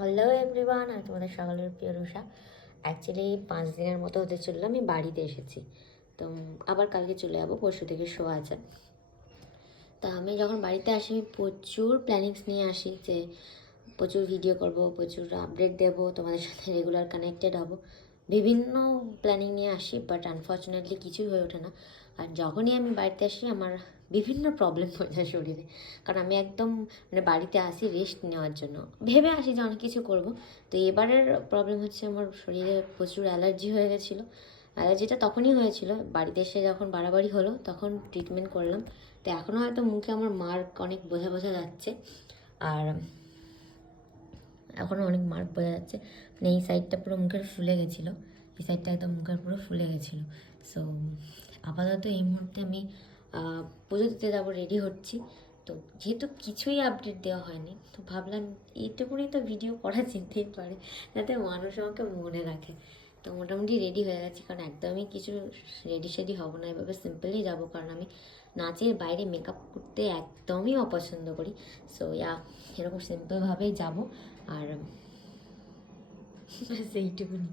Hello everyone, আমি তোমাদের সকালের প্রিয় রুষা। অ্যাকচুয়ালি 5 দিনের মতো হতে চললো আমি বাড়িতে এসেছি। তো আবার কালকে চলে যাবো, পরশু থেকে শো আছে। তা আমি যখন বাড়িতে আসি আমি প্রচুর প্ল্যানিংস নিয়ে আসি যে প্রচুর ভিডিও করব, প্রচুর আপডেট দেবো, তোমাদের সাথে রেগুলার কানেক্টেড হব, বিভিন্ন প্ল্যানিং নিয়ে আসি। বাট আনফর্চুনেটলি কিছুই হয়ে ওঠে না। আর যখনই আমি বাড়িতে আসি আমার বিভিন্ন প্রবলেম হয়ে যায় শরীরে, কারণ আমি একদম মানে বাড়িতে আসি রেস্ট নেওয়ার জন্য, ভেবে আসি যে অনেক কিছু করব। তো এবারের প্রবলেম হচ্ছে আমার শরীরে প্রচুর অ্যালার্জি হয়ে গেছিলো। অ্যালার্জিটা তখনই হয়েছিল, বাড়িতে এসে যখন বাড়াবাড়ি হলো তখন ট্রিটমেন্ট করলাম। তো এখনও হয়তো মুখে আমার মার্ক অনেক বোঝা বোঝা যাচ্ছে, আর এখনও অনেক মার্ক বোঝা যাচ্ছে। মানে এই সাইডটা পুরো মুখের ফুলে গেছিলো, এই সাইডটা একদম মুখের পুরো ফুলে গেছিলো। সো আপাতত এই মুহূর্তে আমি পুজো দিতে যাবো, রেডি হচ্ছি। তো যেহেতু কিছুই আপডেট দেওয়া হয়নি, তো ভাবলাম এইটুকুনি তো ভিডিও করা যেতেই পারে, যাতে মানুষ আমাকে মনে রাখে। তো মোটামুটি রেডি হয়ে গেছি, কারণ একদমই কিছু রেডি শেডি হবো না, এভাবে সিম্পলি যাবো, কারণ আমি নাচের বাইরে মেকআপ করতে একদমই অপছন্দ করি। সো এরকম সিম্পলভাবেই যাবো। আর সেইটুকুনি।